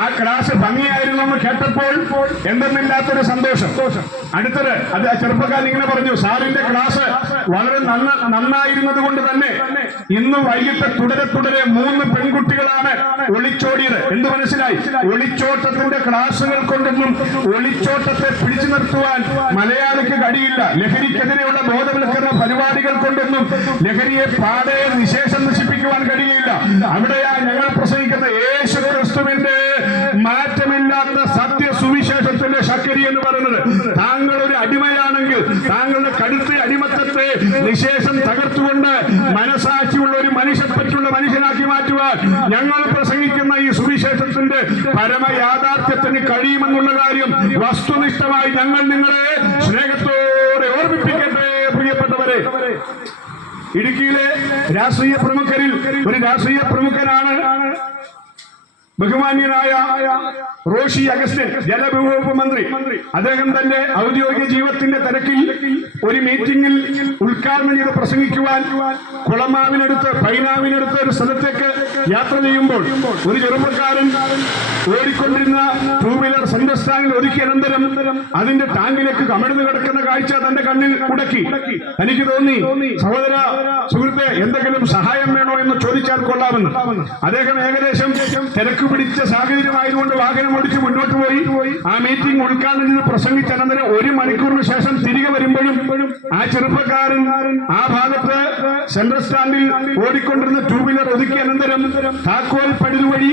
ആ ക്ലാസ് ഭംഗിയായിരുന്നു എന്ന് കേട്ടപ്പോൾ എന്തെന്നില്ലാത്തൊരു സന്തോഷം. അടുത്തത് അത് ആ ചെറുപ്പക്കാരൻ ഇങ്ങനെ പറഞ്ഞു, സാറിന്റെ ക്ലാസ് വളരെ നന്നായിരുന്നത് കൊണ്ട് തന്നെ ഇന്ന് വൈകിട്ട് തുടരെ 3 പെൺകുട്ടികളാണ് ഒളിച്ചോടിയത്. എന്ത് മനസ്സിലായി? ഒളിച്ചോട്ടത്തിന്റെ ക്ലാസുകൾ കൊണ്ടൊന്നും ഒളിച്ചോട്ടത്തെ പിടിച്ചു നിർത്തുവാൻ മലയാളിക്ക് കഴിയില്ല. ലഹരിക്കെതിരെയുള്ള ബോധവൽക്കരണ പരിപാടികൾ കൊണ്ടൊന്നും ലഹരിയെ പാടെ നിശേഷം നശിപ്പിക്കുവാൻ കഴിയില്ല. അവിടെയാ ഞങ്ങൾ പ്രസംഗിക്കുന്ന യേശു ക്രിസ്തുവിന്റെ മാറ്റമില്ലാത്ത സത്യ സുവിശേഷത്തിന്റെ ശക്തി എന്ന് പറയുന്നത്. താങ്കൾ ഒരു അടിമയാണെങ്കിൽ താങ്കളുടെ കടുത്ത അടിമത്തത്തെ നിശേഷം തകർത്തുകൊണ്ട് മനസാക്ഷിയുള്ള ഒരു മനുഷ്യപ്പറ്റുള്ള മനുഷ്യനാക്കി മാറ്റുവാൻ ഞങ്ങൾ പ്രസംഗിക്കുന്ന ഈ സുവിശേഷത്തിന്റെ പരമയാഥാർത്ഥ്യത്തിന് കഴിയുമെന്നുള്ള കാര്യം വസ്തുനിഷ്ഠമായി ഞങ്ങൾ നിങ്ങളെ സ്നേഹത്തോടെ ഓർമ്മിപ്പിക്കട്ടെ. പ്രിയപ്പെട്ടവരെ, ഇടുക്കിയിലെ രാഷ്ട്രീയ പ്രമുഖരിൽ ഒരു രാഷ്ട്രീയ പ്രമുഖനാണ് ബഹുമാന്യനായ റോഷി അഗസ്റ്റിൻ, ജലവകുപ്പ് മന്ത്രി. അദ്ദേഹം തന്റെ ഔദ്യോഗിക ജീവിതത്തിന്റെ തിരക്കിൽ ഒരു മീറ്റിംഗിൽ ഉദ്ഘാടനം ചെയ്ത് പ്രസംഗിക്കുവാൻ കുളമാവിനടുത്ത് പൈനാവിനടുത്ത് ഒരു സ്ഥലത്തേക്ക് യാത്ര ചെയ്യുമ്പോൾ ഒരു ചെറുപ്പക്കാരൻ ഓടിക്കൊണ്ടിരുന്ന 2 വീലർ സെൻട്രൽ സ്റ്റാൻഡിൽ ഒതുക്കിയ അനന്തരം അതിന്റെ ടാങ്കിലേക്ക് കമിഴ്ന്നു കിടക്കുന്ന കാഴ്ച തന്റെ കണ്ണിൽ ഉടക്കി. എനിക്ക് തോന്നി, സഹോദര സുഹൃത്തെ, എന്തെങ്കിലും സഹായം വേണോ എന്ന് ചോദിച്ചാൽ കൊള്ളാമെന്ന്. അദ്ദേഹം ഏകദേശം തിരക്ക് പിടിച്ച സാഹചര്യമായതുകൊണ്ട് വാഹനം ഓടിച്ച് മുന്നോട്ട് പോയി. ആ മീറ്റിംഗ് ഉദ്ഘാടനം ചെയ്ത് പ്രസംഗിച്ച അനന്തരം 1 മണിക്കൂറിന് ശേഷം തിരികെ വരുമ്പോഴും ആ ചെറുപ്പക്കാരൻ ആ ഭാഗത്ത് സെൻട്രൽ സ്റ്റാൻഡിൽ ഓടിക്കൊണ്ടിരുന്ന 2 വീലർ ഒതുക്കിയ അനന്തരം താക്കോൽ പഴുതു വഴി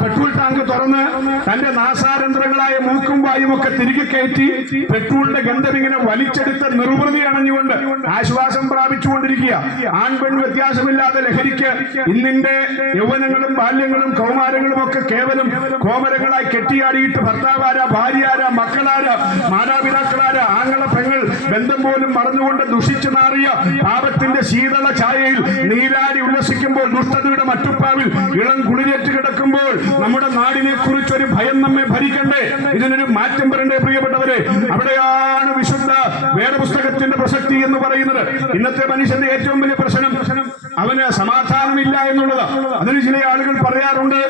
പെട്രോൾ ടാങ്ക് തുറന്ന് തന്റെ നാസാരന്ധ്രങ്ങളായ മൂക്കും വായും ഒക്കെ തിരികെ കയറ്റി പെട്രോളിന്റെ ഗന്ധം ഇങ്ങനെ വലിച്ചെടുത്ത് നിർവൃതി അണഞ്ഞുകൊണ്ട് ആശ്വാസം പ്രാപിച്ചുകൊണ്ടിരിക്കുക. ആൺപെൺ വ്യത്യാസമില്ലാതെ ലഹരിക്ക് ഇന്നിന്റെ യൗവനങ്ങളും ബാല്യങ്ങളും കൗമാരങ്ങളും ഒക്കെ കേവലം കോമരങ്ങളായി കെട്ടിയാടിയിട്ട് ഭർത്താവാര, ഭാര്യയാര, മക്കളാര, മാതാപിതാക്കളാര, ആങ്ങള പെങ്ങൾ ബന്ധം പോലും മറന്നുകൊണ്ട് ദുഷിച്ചു നാറിയ പാപത്തിന്റെ ശീതള ഛായയിൽ നീരാടി ഉല്ലസിക്കുമ്പോൾ, ദുഷ്ടതയുടെ മട്ടുപ്പാവിൽ ഇളം കുളിരേറ്റ് കിടക്കുമ്പോൾ നമ്മുടെ നാടിനെ കുറിച്ചൊരു ഭയം നമ്മെ ഭരിക്കണ്ടേ? ഇതിനൊരു മാറ്റം വരണ്ടേ? പ്രിയപ്പെട്ടവരെ, അവിടെയാണ് വിശുദ്ധ വേദപുസ്തകത്തിന്റെ പ്രസക്തി എന്ന് പറയുന്നത്. ഇന്നത്തെ മനുഷ്യന്റെ ഏറ്റവും വലിയ പ്രശ്നം അവന് സമാധാനമില്ല എന്നുള്ളതാണ്. അതിന് ചില ആളുകൾ പറയാറുണ്ട്,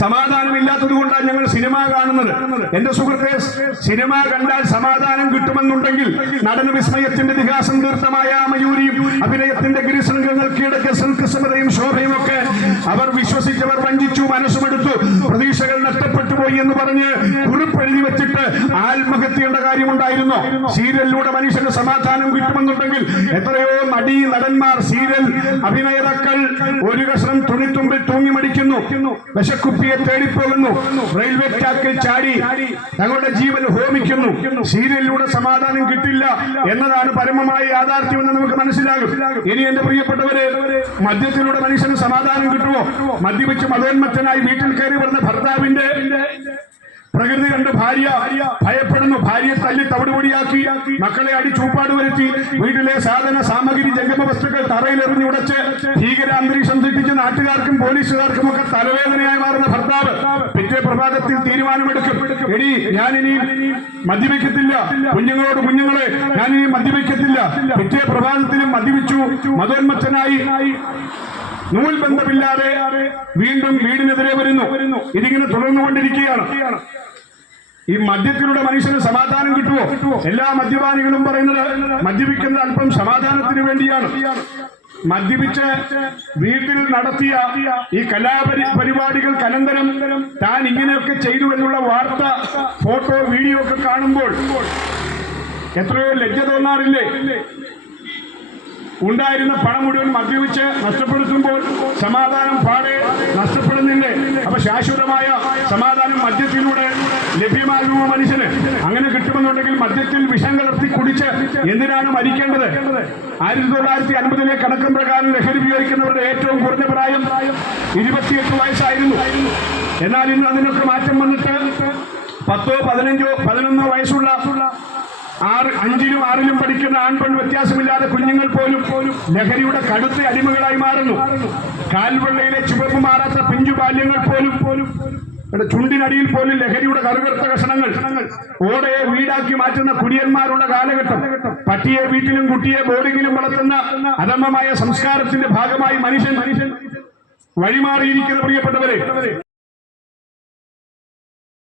സമാധാനമില്ലാത്തത് കൊണ്ടാണ് ഞങ്ങൾ സിനിമ കാണുന്നത്. എന്റെ സുഹൃത്തെ, സിനിമ കണ്ടാൽ സമാധാനം കിട്ടുമെന്നുണ്ടെങ്കിൽ നടന വിസ്മയത്തിന്റെ ഇതിഹാസം തീർത്ഥമായ മയൂരിയും അഭിനയത്തിന്റെ ഗിരിശൃംഗങ്ങൾ കീഴടക്കിയ സൽക്കസമതയും ശോഭയും ഒക്കെ അവർ വിശ്വസിച്ചവർ വഞ്ചിച്ചു, മനസ്സുമെടുത്തു, പ്രതീക്ഷകൾ നഷ്ടപ്പെട്ടു പോയി എന്ന് പറഞ്ഞ് കുറിപ്പെഴുതി വെച്ചിട്ട് ആത്മഹത്യയുടെ കാര്യമുണ്ടായിരുന്നു. സീരിയലിലൂടെ മനുഷ്യന് സമാധാനം കിട്ടുമെന്നുണ്ടെങ്കിൽ എത്രയോ നടി നടന്മാർ, സീരിയൽ അഭിനേതാക്കൾ ഒരു കഷ്ണം തുണിത്തുമ്പിൽ തൂങ്ങി മടിക്കുന്നു, വിശക്കുപ്പിയെ തേടിപ്പോകുന്നു, റെയിൽവേ ട്രാക്കിൽ ചാടി തങ്ങളുടെ ജീവൻ ഹോമിക്കുന്നു. സീരിയലിലൂടെ സമാധാനം കിട്ടില്ല എന്നതാണ് പരമമായ യാഥാർത്ഥ്യം എന്ന് നമുക്ക് മനസ്സിലാകും. ഇനി എന്റെ പ്രിയപ്പെട്ടവരെ, മദ്യത്തിലൂടെ മനുഷ്യന് സമാധാനം കിട്ടുമോ? മദ്യപിച്ച് മതോന്മത്തനായി വീട്ടിൽ കയറി വരുന്ന ഭർത്താവിന്റെ പ്രകൃതി കണ്ട് ഭാര്യ ഭയപ്പെടുന്നു. ഭാര്യയെ തല്ലി തവിടുപൊടിയാക്കി, മക്കളെ അടി ചൂപ്പാട് വരുത്തി, വീട്ടിലെ സാധന സാമഗ്രി ജംഗമ വസ്തുക്കൾ തറയിലെറിഞ്ഞ് ഉടച്ച് ഭീകരാന്തരീക്ഷം സൃഷ്ടിച്ച് നാട്ടുകാർക്കും പോലീസുകാർക്കും ഒക്കെ തലവേദനയായി മാറുന്ന ഭർത്താവ് പിറ്റേ പ്രഭാതത്തിൽ തീരുമാനമെടുക്കും, എടി ഞാനിനി മദ്യപിക്കത്തില്ല, കുഞ്ഞുങ്ങളെ ഞാനിനി മദ്യപിക്കത്തില്ല. പിറ്റേ പ്രഭാതത്തിലും മദ്യപിച്ചു മതോന്മത്തനായി നൂൽബന്ധമില്ലാതെ വീണ്ടും വീടിനെതിരെ വരുന്നു. ഇതിങ്ങനെ തുടർന്നുകൊണ്ടിരിക്കുകയാണ്. ഈ മദ്യത്തിലൂടെ മനുഷ്യന് സമാധാനം കിട്ടുമോ? എല്ലാ മദ്യപാനികളും പറയുന്നത് മദ്യപിക്കുന്ന അല്പം സമാധാനത്തിന് വേണ്ടിയാണ്. മദ്യപിച്ച് വീട്ടിൽ നടത്തിയ ഈ കലാപരിപാടികൾക്ക് അനന്തരം താൻ ഇങ്ങനെയൊക്കെ ചെയ്തു എന്നുള്ള വാർത്ത, ഫോട്ടോ, വീഡിയോ ഒക്കെ കാണുമ്പോൾ എത്രയോ ലജ്ജ തോന്നാറില്ലേ? ഉണ്ടായിരുന്ന പണം മുഴുവൻ മദ്യപിച്ച് നഷ്ടപ്പെടുത്തുമ്പോൾ സമാധാനം പാടെ നഷ്ടപ്പെടുന്നില്ലേ? അപ്പൊ ശാശ്വതമായ സമാധാനം മദ്യത്തിലൂടെ ലഭ്യമാകുമോ മനുഷ്യന്? അങ്ങനെ കിട്ടുമെന്നുണ്ടെങ്കിൽ മദ്യത്തിൽ വിഷം കലർത്തി കുടിച്ച് എന്തിനാണ് മരിക്കേണ്ടത്? 1950 കണക്കും പ്രകാരം ലഹരി ഉപയോഗിക്കുന്നവരുടെ ഏറ്റവും കുറഞ്ഞ പ്രായം 28 വയസ്സായിരുന്നു. എന്നാൽ ഇന്ന് അതിനൊക്കെ മാറ്റം വന്നിട്ട് 10, 15, 11 വയസ്സുള്ള 5ലും 6ലും പഠിക്കുന്ന ആൺപെൺ വ്യത്യാസമില്ലാതെ കുഞ്ഞുങ്ങൾ പോലും ലഹരിയുടെ കടുത്ത അടിമകളായി മാറുന്നു. കാൽവെള്ളയിലെ ചുവപ്പ് മാറാത്ത പിഞ്ചു ബാല്യങ്ങൾ പോലും ചുണ്ടിനടിയിൽ പോലും ലഹരിയുടെ കറുകറുത്ത കഷണങ്ങൾ. ഓടയെ വീടാക്കി മാറ്റുന്ന കുടിയന്മാരുള്ള കാലഘട്ടം. പട്ടിയെ വീട്ടിലും കുട്ടിയെ ബോർഡിങ്ങിലും വളർത്തുന്ന അധമമായ സംസ്കാരത്തിന്റെ ഭാഗമായി മനുഷ്യൻ വഴിമാറിയിരിക്കുന്ന പ്രിയപ്പെട്ടവരെ